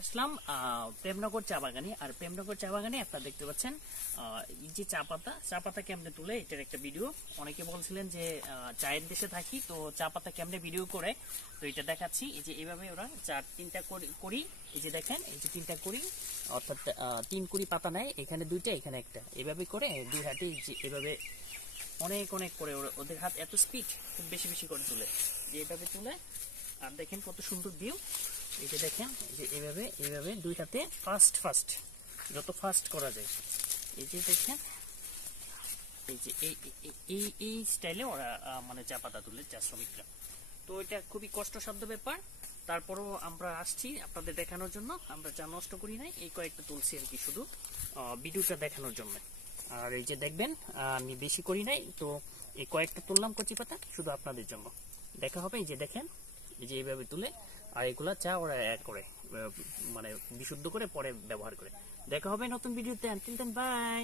আসলাম প্রেমনগর চা বাগানে। আর প্রেমনগর চা বাগানে আপনারা দেখতে পাচ্ছেন এই যে চা পাতা কেমনে তুলে, এটার একটা ভিডিও। অনেকে বলছিলেন যে চায়ের দেশে থাকি তো চা পাতা কেমনে ভিডিও করে, তো এটা দেখাচ্ছি। এই যে এইভাবে ওরা তিনটা করি, এই যে দেখেন, এই যে তিনটা করি, অর্থাৎ 3 কুড়ি পাতা নেয়, এখানে 2টা, এখানে একটা, এভাবে করে 2 হাতে এভাবে অনেক অনেক করে। ওদের হাত এত স্পিড, খুব বেশি বেশি করে তুলে, যে এইভাবে তুলে। আর দেখেন কত সুন্দর ভিউ। এই যে দেখেন, এই যে এইভাবে এইভাবে 2 হাতে ফাস্ট যত ফাস্ট করা যায়। এই যে দেখেন, এই যে এই স্টাইলে ওরা মানে চা পাতা তুলে, চা শ্রমিকরা। তো এটা খুবই কষ্টসাধ্য ব্যাপার, তারপরও আমরা আসছি আপনাদের দেখানোর জন্য। আমরা চা নষ্ট করি নাই, এই কয়েকটা তুলছি আর কি, শুধু ভিডিওটা দেখানোর জন্য। আর এই যে দেখবেন, আমি বেশি করি নাই, তো এই কয়েকটা তুললাম কচি পাতা শুধু আপনাদের জন্য। দেখা হবে, এই যে দেখেন, এই যে এইভাবে তুলে। আর এগুলা চা ওরা এক করে, মানে বিশুদ্ধ করে পরে ব্যবহার করে। দেখা হবে নতুন ভিডিওতে। Until then, by.